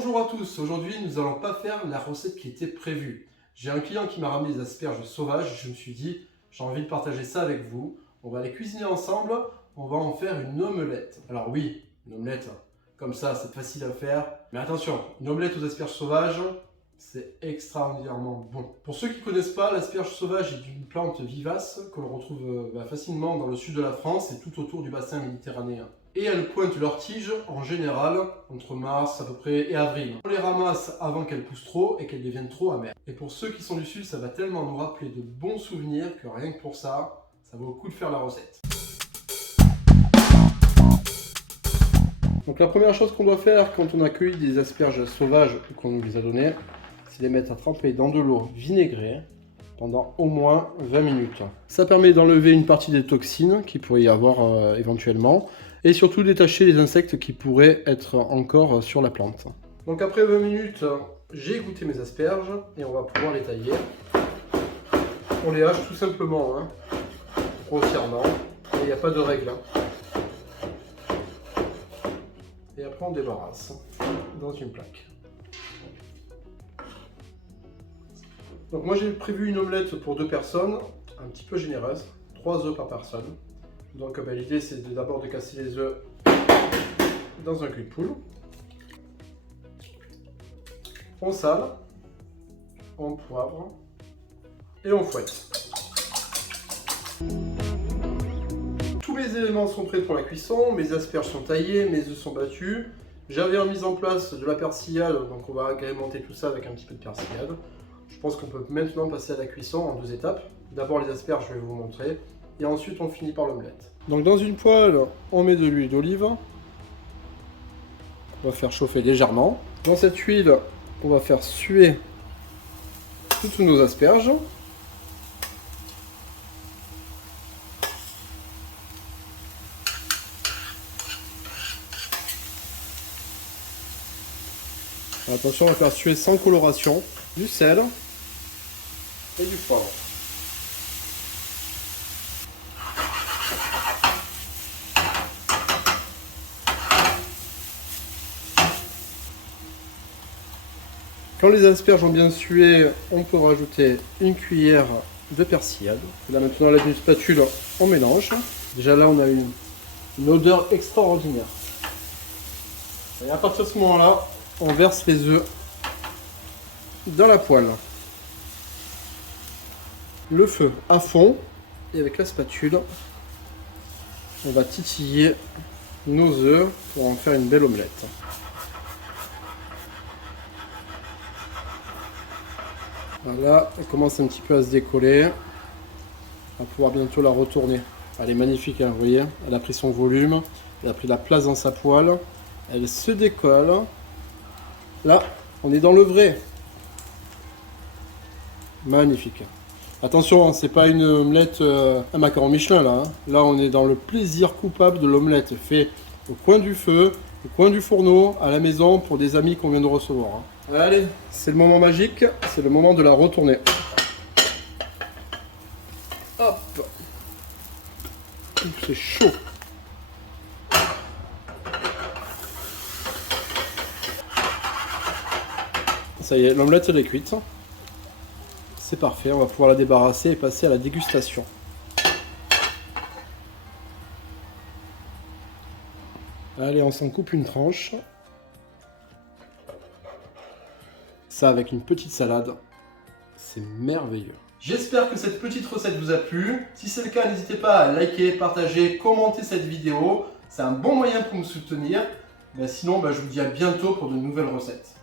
Bonjour à tous, aujourd'hui nous allons pas faire la recette qui était prévue. J'ai un client qui m'a ramené des asperges sauvages, je me suis dit j'ai envie de partager ça avec vous. On va les cuisiner ensemble, on va en faire une omelette. Alors oui, une omelette, comme ça c'est facile à faire. Mais attention, une omelette aux asperges sauvages, c'est extraordinairement bon. Pour ceux qui ne connaissent pas, l'asperge sauvage est une plante vivace que l'on retrouve facilement dans le sud de la France et tout autour du bassin méditerranéen. Et elles pointent leurs tiges en général entre mars à peu près et avril. On les ramasse avant qu'elles poussent trop et qu'elles deviennent trop amères. Et pour ceux qui sont du sud, ça va tellement nous rappeler de bons souvenirs que rien que pour ça, ça vaut le coup de faire la recette. Donc la première chose qu'on doit faire quand on accueille des asperges sauvages ou qu'on nous les a données, c'est les mettre à tremper dans de l'eau vinaigrée pendant au moins 20 minutes. Ça permet d'enlever une partie des toxines qu'il pourrait y avoir éventuellement et surtout détacher les insectes qui pourraient être encore sur la plante. Donc après 20 minutes, j'ai goûté mes asperges et on va pouvoir les tailler. On les hache tout simplement, grossièrement, il n'y a pas de règle. Et après on débarrasse dans une plaque. Donc moi j'ai prévu une omelette pour 2 personnes, un petit peu généreuse, 3 œufs par personne. Donc l'idée c'est d'abord de casser les œufs dans un cul de poule. On sale, on poivre et on fouette. Tous mes éléments sont prêts pour la cuisson, mes asperges sont taillées, mes œufs sont battus. J'avais mis en place de la persillade, donc on va agrémenter tout ça avec un petit peu de persillade. Je pense qu'on peut maintenant passer à la cuisson en 2 étapes. D'abord les asperges, je vais vous montrer, et ensuite on finit par l'omelette. Donc dans une poêle, on met de l'huile d'olive. On va faire chauffer légèrement. Dans cette huile, on va faire suer toutes nos asperges. Attention, on va faire suer sans coloration, du sel et du poivre. Quand les asperges ont bien sué, on peut rajouter une cuillère de persillade. Là maintenant, avec une spatule, on mélange. Déjà là, on a une odeur extraordinaire. Et à partir de ce moment-là, on verse les œufs dans la poêle. Le feu à fond et avec la spatule, on va titiller nos œufs pour en faire une belle omelette. Voilà, elle commence un petit peu à se décoller. On va pouvoir bientôt la retourner. Elle est magnifique, vous voyez, elle a pris son volume, elle a pris la place dans sa poêle, elle se décolle. Là, on est dans le vrai. Magnifique. Attention, c'est pas une omelette un macaron Michelin là. Là, on est dans le plaisir coupable de l'omelette fait au coin du feu, au coin du fourneau, à la maison pour des amis qu'on vient de recevoir. Allez, c'est le moment magique, c'est le moment de la retourner. Hop. C'est chaud. Ça y est, l'omelette elle est cuite. C'est parfait, on va pouvoir la débarrasser et passer à la dégustation. Allez, on s'en coupe une tranche. Ça avec une petite salade, c'est merveilleux. J'espère que cette petite recette vous a plu. Si c'est le cas, n'hésitez pas à liker, partager, commenter cette vidéo. C'est un bon moyen pour me soutenir. Sinon, je vous dis à bientôt pour de nouvelles recettes.